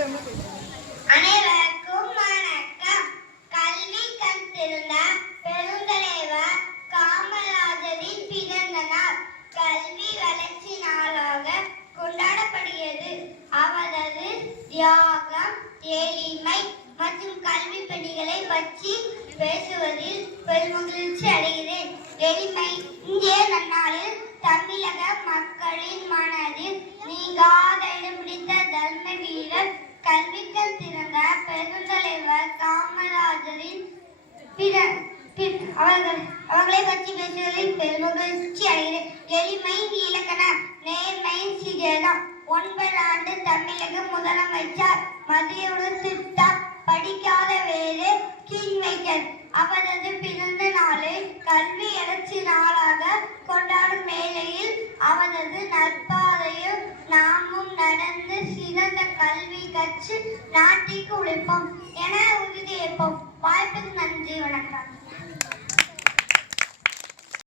அனைவருக்கும் வணக்கம். கல்வி கண் திறந்த பெருந்தலைவர் காமராஜரின் பிறந்த நாள் கல்வி வளர்ச்சி நாளாக கொண்டாடப்படுகிறது. அவரது தியாகம், எளிமை மற்றும் கல்வி பணிகளை பற்றி பேசுவதில் பெருமகிழ்ச்சி அடைகிறேன். எளிமை. இந்திய நன்னாளில் தமிழக மக்களின் மனதில் நீங்காத இடம் பிடித்த தர்ம வீரர், கல்விக்கண் திறந்த பெருந்தலைவர் காமராஜரின் அவர்களை பற்றி பேசுவதில் பெருமகிழ்ச்சி அடைகிறேன். எளிமை இலக்கணம். நேர்மை சிகரம். 9 ஆண்டு தமிழக முதலமைச்சர். மதிய உணவு திட்டம். படிக்காத வேறு கிங்மேக்கர். அவரது பிறந்த நாளை கல்வி எழுச்சி நாளாக கொண்டாடும் வேளையில் அவரது நற்பாதையில் நாம்